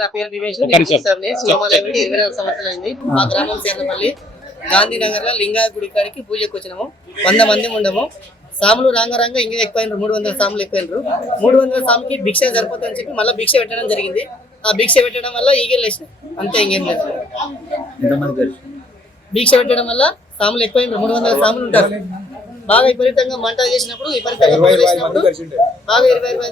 నా పేరు ఇరవై నాలుగు సంవత్సరాలైంది మా గ్రామం సేర్లపల్లి గాంధీనగర్లో లింగాయ గుడి కాడికి పూజకు వచ్చినాము. వంద మంది ఉండము. సాములు రాంగరంగా ఇంకా ఎక్కువైనరు. మూడు వందల సాములు ఎక్కువైనరు. మూడు వందల సాముకి భిక్ష సరిపోతుందని చెప్పి మళ్ళీ భిక్ష పెట్టడం జరిగింది. ఆ భిక్ష పెట్టడం వల్ల ఈగలు వేసినాయి అంతే ఇంకేం లేదు. భిక్ష పెట్టడం వల్ల సాములు ఎక్కువైనరు. మూడు వందల సాములు ఉంటారు. బాగా విపరీతంగా మంట చేసినప్పుడు విపరీతంగా బాగా ఇరవై ఇరవై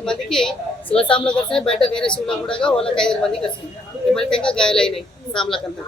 ಶಿವಸಾಮ್ಲ ಕರ್ಸೆ ಬೇಟ ಬೇರೆ ಶಿವಲ ಬಿಡಾಗ ಹೊಲಕ್ಕೆ ಐದು ಮಂದಿ ಕರ್ಸಿ ಈ ಬರೀ ತನಕ ಗಾಯಲ ಏನಾಯ್ತು ಸಾಮ್ಲಕ್ಕಂತ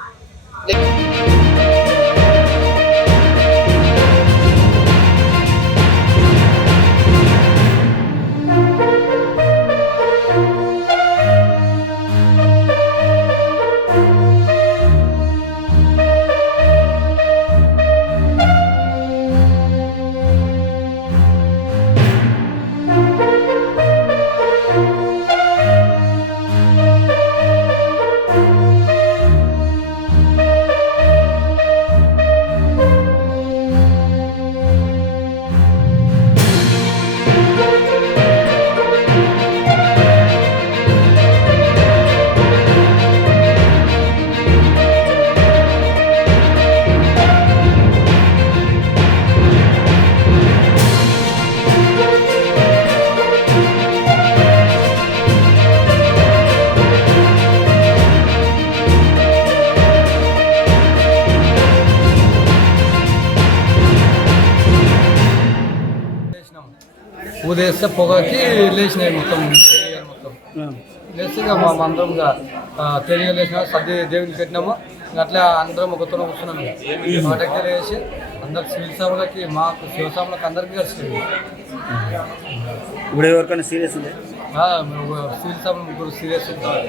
ఉదేస్తే పొగకి లేచినాయి మొత్తం తెలియలు మొత్తం. లేచి ఇక మా అందరం ఇక తెలియలు లేచినా సర్ది దేవునికి పెట్టినాము. అట్లా అందరం ఒకతో కూర్చున్నాము మా దగ్గర వేసి అందరు శివస్వాములకి మాకు శివస్వాములకి అందరికీ కలిసింది ఇప్పుడు ఎవరికైనా సీరియస్ ఉంది? శివస్వాములు ముగ్గురు సీరియస్ ఉంటారు.